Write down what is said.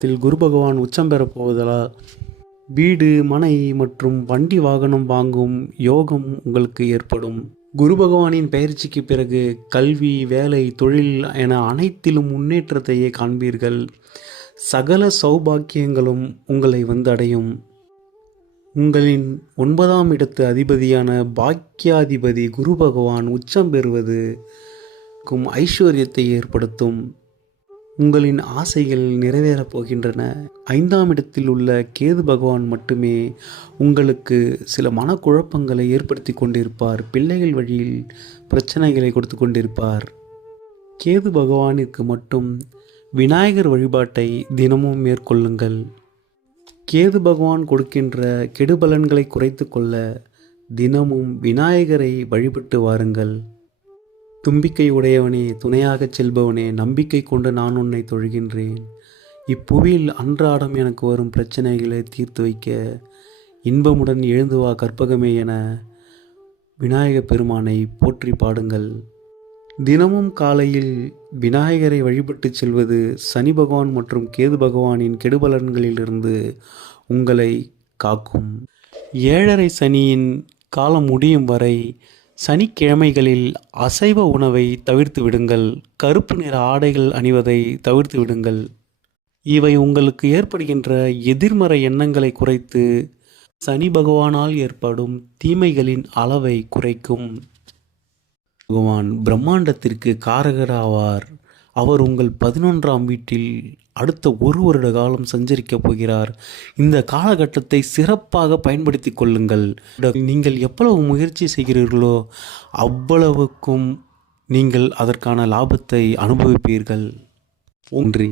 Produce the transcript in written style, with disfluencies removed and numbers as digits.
குரு பகவான் உச்சம் பெறப் போவதால் வீடு, மனை மற்றும் வண்டி வாகனம் வாங்கும் யோகம் உங்களுக்கு ஏற்படும். குரு பகவானின் பெயர்ச்சிக்கு பிறகு கல்வி, வேலை, தொழில் என அனைத்திலும் முன்னேற்றத்தையே காண்பீர்கள். சகல சௌபாக்கியங்களும் உங்களை வந்தடையும். உங்களின் 9ஆம் இடத்து அதிபதியான பாக்கியாதிபதி குரு பகவான் உச்சம் பெறுவது ஐஸ்வர்யத்தை ஏற்படுத்தும். உங்களின் ஆசைகள் நிறைவேறப் போகின்றன. 5ஆம் இடத்தில் உள்ள கேது பகவான் மட்டுமே உங்களுக்கு சில மனக்குழப்பங்களை ஏற்படுத்தி கொண்டிருப்பார். பிள்ளைகள் வழியில் பிரச்சனைகளை கொடுத்து கொண்டிருப்பார். கேது பகவானிற்கு மட்டும் விநாயகர் வழிபாட்டை தினமும் மேற்கொள்ளுங்கள். கேது பகவான் கொடுக்கின்ற கெடுபலன்களை குறைத்து கொள்ள தினமும் விநாயகரை வழிபட்டு வாருங்கள். தும்பிக்கை உடையவனே, துணையாகச் செல்பவனே, நம்பிக்கை கொண்டு நான் உன்னை தொழுகின்றேன். இப்புவியில் அன்றாடம் எனக்கு வரும் பிரச்சனைகளை தீர்த்து வைக்க இன்பமுடன் எழுந்து வா கற்பகமே என விநாயகப் பெருமானை போற்றி பாடுங்கள். தினமும் காலையில் விநாயகரை வழிபட்டு செல்வது சனி பகவான் மற்றும் கேது பகவானின் கெடுபலன்களிலிருந்து உங்களை காக்கும். 7.5 சனியின் காலம் முடியும் வரை சனிக்கிழமைகளில் அசைவ உணவை தவிர்த்து விடுங்கள். கருப்பு நிற ஆடைகள் அணிவதை தவிர்த்து விடுங்கள். இவை உங்களுக்கு ஏற்படுகின்ற எதிர்மறை எண்ணங்களை குறைத்து சனி பகவானால் ஏற்படும் தீமைகளின் அளவை குறைக்கும். பகவான் பிரம்மாண்டத்திற்கு காரகர் ஆவார். அவர் உங்கள் 11ஆம் வீட்டில் அடுத்த 1 வருட காலம் சஞ்சரிக்கப் போகிறார். இந்த காலகட்டத்தை சிறப்பாக பயன்படுத்தி கொள்ளுங்கள். நீங்கள் எவ்வளவு முயற்சி செய்கிறீர்களோ அவ்வளவுக்கும் நீங்கள் அதற்கான லாபத்தை அனுபவிப்பீர்கள். நன்றி.